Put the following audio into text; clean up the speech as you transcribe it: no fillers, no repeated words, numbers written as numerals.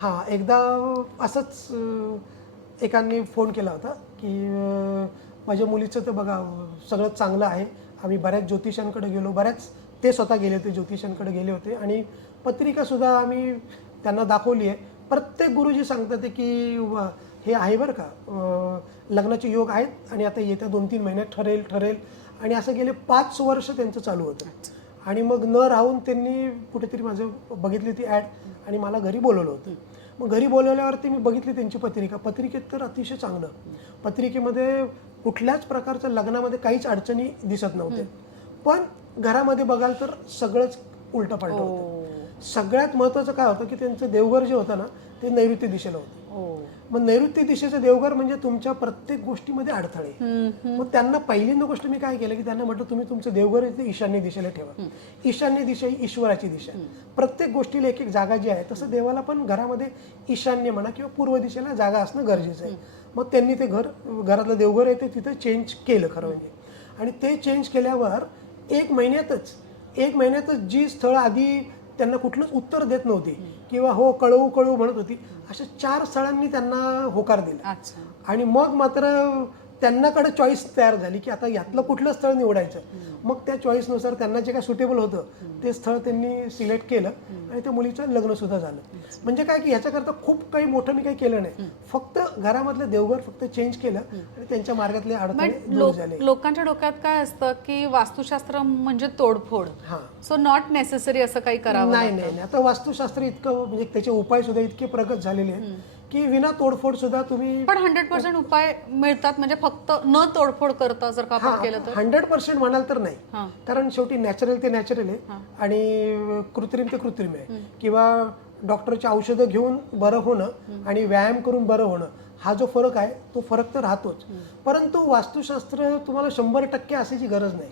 हां, एकदा असंच एकाने फोन केला होता, की माझ्या मुलीचं तर बघा सगळं चांगलं आहे. आम्ही बऱ्याच ज्योतिषांकडे गेलो, बऱ्याच ते स्वतः गेले होते, ज्योतिषांकडे गेले होते आणि पत्रिकासुद्धा आम्ही त्यांना दाखवली आहे. प्रत्येक गुरुजी सांगतात आहे, की हे आहे बरं का, लग्नाचे योग आहेत आणि आता येत्या 2-3 महिन्यात ठरेल ठरेल आणि असं गेले 5 वर्ष त्यांचं चालू होतं. आणि मग न राहून त्यांनी कुठेतरी माझं बघितली ती ॲड आणि मला घरी बोलवलं होतं. मग घरी बोलवल्यावरती मी बघितली त्यांची पत्रिका. पत्रिकेत तर अतिशय चांगलं. पत्रिकेमध्ये कुठल्याच प्रकारचं लग्नामध्ये काहीच अडचणी दिसत नव्हत्या. पण घरामध्ये बघाल तर सगळंच उलटं-पालटं होतं. सगळ्यात महत्त्वाचं काय होतं, की त्यांचं देवघर जे होतं ना, ते नैऋत्य दिशेला होतं. मग नैऋत्य दिशेचं देवघर म्हणजे तुमच्या प्रत्येक गोष्टीमध्ये अडथळे. मग त्यांना पहिल्यांदा गोष्ट मी काय केलं, की त्यांना म्हटलं तुम्ही तुमचं देवघर इथे ईशान्य दिशेला ठेवा. ईशान्य दिशा ही ईश्वराची दिशा आहे. प्रत्येक गोष्टीला एक एक जागा जी आहे, तसं देवाला पण घरामध्ये ईशान्य म्हणा किंवा पूर्व दिशेला जागा असणं गरजेचं आहे. मग त्यांनी ते घरातलं देवघर आहे ते तिथं चेंज केलं खरं म्हणजे. आणि ते चेंज केल्यावर एक महिन्यातच जी स्थळं आधी त्यांना कुठलंच उत्तर देत नव्हती किंवा हो कळवू कळवू म्हणत होती, अशा 4 स्थळांनी त्यांना होकार दिला. आणि मग मात्र त्यांनाकडे चॉईस तयार झाली, की आता यातलं कुठलं स्थळ निवडायचं. मग त्या चॉईसनुसार त्यांना जे काय सुटेबल होतं ते स्थळ त्यांनी सिलेक्ट केलं आणि त्या मुलीचं लग्नसुद्धा झालं. म्हणजे काय की ह्याच्याकरता खूप काही मोठं मी काही केलं नाही. फक्त घरामधलं देवघर फक्त चेंज केलं आणि त्यांच्या मार्गातले अडथळे दूर झाले. लोकांच्या डोक्यात काय असतं की वास्तुशास्त्र म्हणजे तोडफोड. सो नॉट नेसेसरी असं काही करावं. नाही. आता वास्तुशास्त्र इतकं म्हणजे त्याचे उपाय सुद्धा इतके प्रगत झालेले आहेत की विना तोडफोड सुद्धा तुम्ही पण 100% उपाय मिळतात म्हणजे फक्त न तोडफोड करता जर का आपण केलं तर 100% म्हणाल तर नाही. कारण शेवटी नॅचरल ते नॅचरल आहे आणि कृत्रिम ते कृत्रिम आहे. किंवा डॉक्टरची औषधं घेऊन बरं होणं आणि व्यायाम करून बरं होणं हा जो फरक आहे तो फरक तर राहतोच. परंतु वास्तुशास्त्र तुम्हाला 100% असायची गरज नाही.